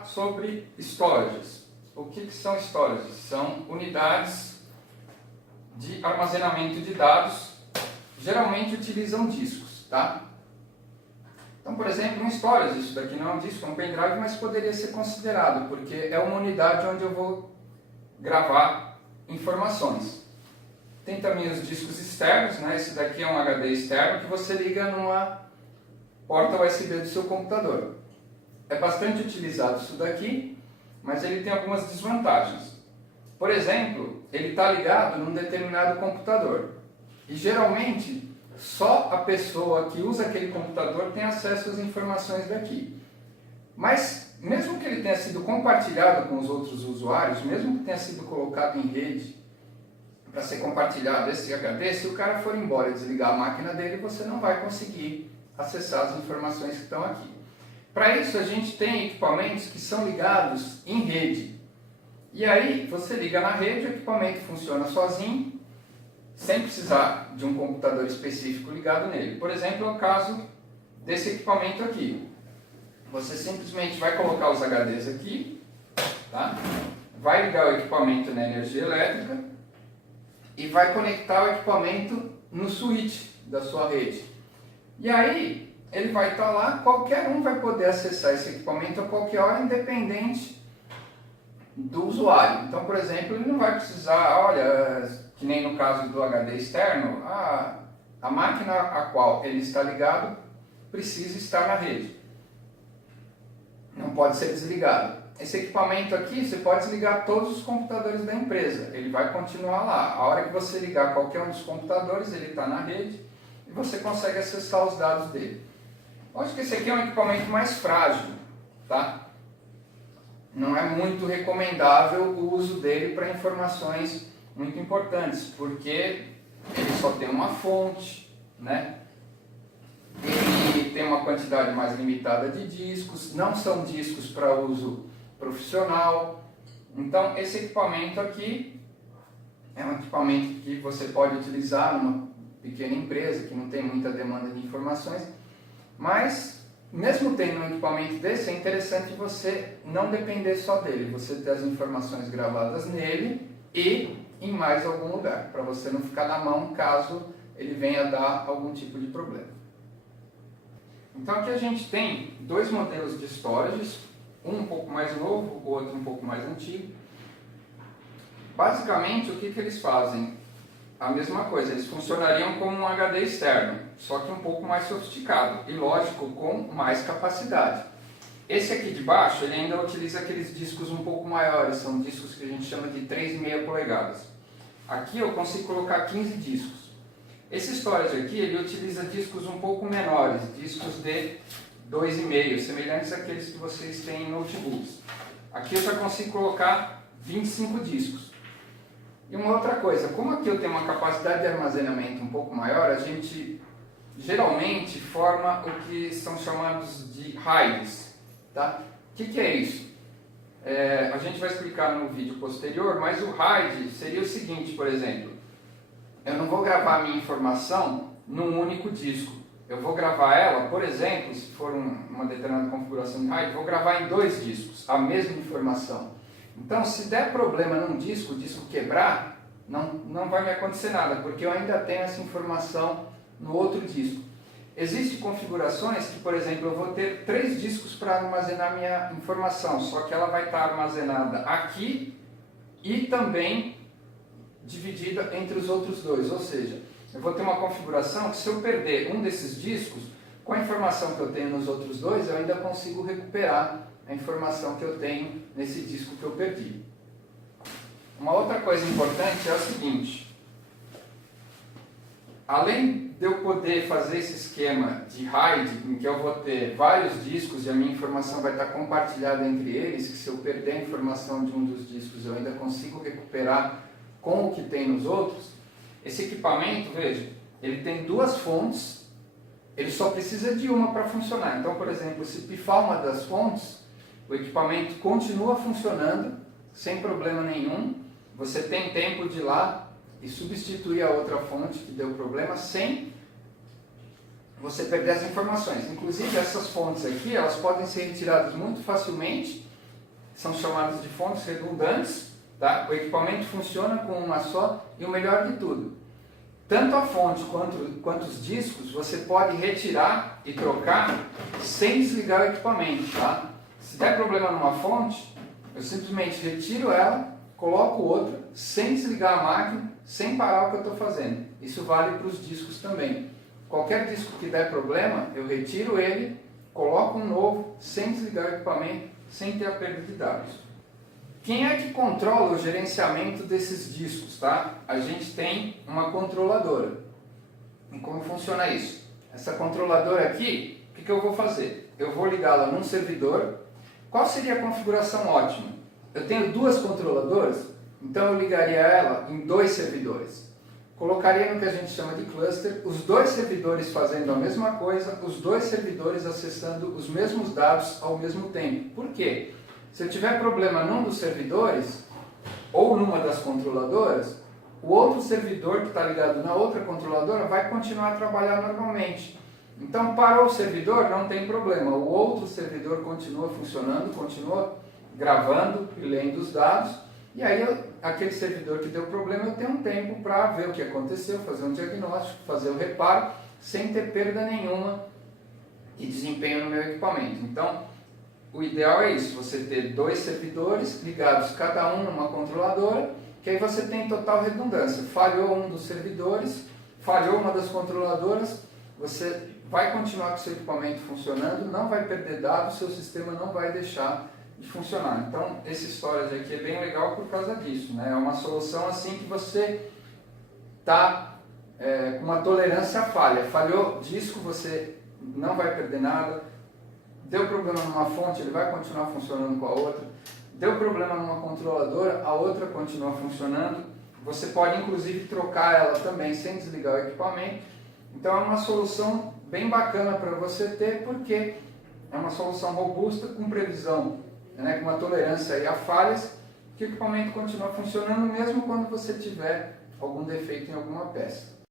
falar sobre storages. O que são storages? São unidades de armazenamento de dados, geralmente utilizam discos, tá? Então, por exemplo, um storage, isso daqui não é um disco, é um pendrive, mas poderia ser considerado, porque é uma unidade onde eu vou gravar informações. Tem também os discos externos, né? Esse daqui é um HD externo que você liga numa porta USB do seu computador. É bastante utilizado isso daqui, mas ele tem algumas desvantagens. Por exemplo, ele está ligado num determinado computador. E geralmente, só a pessoa que usa aquele computador tem acesso às informações daqui. Mas, mesmo que ele tenha sido compartilhado com os outros usuários, mesmo que tenha sido colocado em rede para ser compartilhado esse HD, se o cara for embora e desligar a máquina dele, você não vai conseguir acessar as informações que estão aqui. Para isso, a gente tem equipamentos que são ligados em rede. E aí, você liga na rede, o equipamento funciona sozinho, sem precisar de um computador específico ligado nele. Por exemplo, é o caso desse equipamento aqui. Você simplesmente vai colocar os HDs aqui, tá? Vai ligar o equipamento na energia elétrica e vai conectar o equipamento no switch da sua rede. E aí, ele vai estar lá, qualquer um vai poder acessar esse equipamento a qualquer hora, independente do usuário. Então, por exemplo, ele não vai precisar, olha, que nem no caso do HD externo, a máquina a qual ele está ligado precisa estar na rede. Não pode ser desligado. Esse equipamento aqui, você pode desligar todos os computadores da empresa. Ele vai continuar lá. A hora que você ligar qualquer um dos computadores, ele está na rede e você consegue acessar os dados dele. Lógico que esse aqui é um equipamento mais frágil, tá? Não é muito recomendável o uso dele para informações muito importantes, porque ele só tem uma fonte, né? Ele tem uma quantidade mais limitada de discos, não são discos para uso profissional. Então, esse equipamento aqui é um equipamento que você pode utilizar numa pequena empresa que não tem muita demanda de informações, mas mesmo tendo um equipamento desse, é interessante você não depender só dele, você ter as informações gravadas nele e em mais algum lugar, para você não ficar na mão caso ele venha dar algum tipo de problema. Então aqui a gente tem dois modelos de storages, um pouco mais novo, o outro um pouco mais antigo. Basicamente, o que eles fazem? A mesma coisa, eles funcionariam como um HD externo, só que um pouco mais sofisticado e, lógico, com mais capacidade. Esse aqui de baixo, ele ainda utiliza aqueles discos um pouco maiores, são discos que a gente chama de 3,5 polegadas. Aqui eu consigo colocar 15 discos. Esse storage aqui, ele utiliza discos um pouco menores, discos de 2,5, semelhantes àqueles que vocês têm em notebooks. Aqui eu já consigo colocar 25 discos. E uma outra coisa, como aqui eu tenho uma capacidade de armazenamento um pouco maior, a gente geralmente forma o que são chamados de RAIDs, tá? O que é isso? A gente vai explicar no vídeo posterior, mas o RAID seria o seguinte, por exemplo, eu não vou gravar a minha informação num único disco, eu vou gravar ela, por exemplo, se for uma determinada configuração de RAID, vou gravar em 2 discos, a mesma informação. Então, se der problema num disco, o disco quebrar, não vai me acontecer nada, porque eu ainda tenho essa informação no outro disco. Existem configurações que, por exemplo, eu vou ter 3 discos para armazenar minha informação, só que ela vai estar armazenada aqui e também dividida entre os outros 2, ou seja, eu vou ter uma configuração que se eu perder um desses discos, com a informação que eu tenho nos outros 2, eu ainda consigo recuperar a informação que eu tenho nesse disco que eu perdi. Uma outra coisa importante é o seguinte, além de eu poder fazer esse esquema de RAID, em que eu vou ter vários discos e a minha informação vai estar compartilhada entre eles, que se eu perder a informação de um dos discos eu ainda consigo recuperar com o que tem nos outros, esse equipamento, veja, ele tem 2 fontes, ele só precisa de uma para funcionar. Então, por exemplo, se pifar uma das fontes, o equipamento continua funcionando sem problema nenhum, você tem tempo de ir lá e substituir a outra fonte que deu problema sem você perder as informações. Inclusive essas fontes aqui, elas podem ser retiradas muito facilmente são chamadas de fontes redundantes, tá? O equipamento funciona com uma só e o melhor de tudo, tanto a fonte quanto os discos você pode retirar e trocar sem desligar o equipamento, tá? Se der problema numa fonte, eu simplesmente retiro ela, coloco outra, sem desligar a máquina, sem parar o que eu estou fazendo. Isso vale para os discos também. Qualquer disco que der problema, eu retiro ele, coloco um novo, sem desligar o equipamento, sem ter a perda de dados. Quem é que controla o gerenciamento desses discos, tá? A gente tem uma controladora. E como funciona isso? Essa controladora aqui, o que eu vou fazer? Eu vou ligá-la num servidor. Qual seria a configuração ótima? Eu tenho duas controladoras, então eu ligaria ela em dois servidores. Colocaria no que a gente chama de cluster, os dois servidores fazendo a mesma coisa, os dois servidores acessando os mesmos dados ao mesmo tempo. Por quê? Se eu tiver problema num dos servidores, ou numa das controladoras, o outro servidor que está ligado na outra controladora vai continuar a trabalhar normalmente. Então, para o servidor não tem problema, o outro servidor continua funcionando, continua gravando e lendo os dados, e aí aquele servidor que deu problema eu tenho um tempo para ver o que aconteceu, fazer um diagnóstico, fazer o reparo, sem ter perda nenhuma de desempenho no meu equipamento. Então, o ideal é isso, você ter dois servidores ligados cada um numa controladora, que aí você tem total redundância. Falhou um dos servidores, falhou uma das controladoras, você vai continuar com o seu equipamento funcionando, não vai perder dados, seu sistema não vai deixar de funcionar. Então, esse storage aqui é bem legal por causa disso, né? É uma solução assim que você está com uma tolerância à falha. Falhou disco, você não vai perder nada. Deu problema numa fonte, ele vai continuar funcionando com a outra. Deu problema numa controladora, a outra continua funcionando. Você pode inclusive trocar ela também sem desligar o equipamento. Então é uma solução bem bacana para você ter, porque é uma solução robusta, com previsão, né, com uma tolerância aí a falhas, que o equipamento continua funcionando mesmo quando você tiver algum defeito em alguma peça.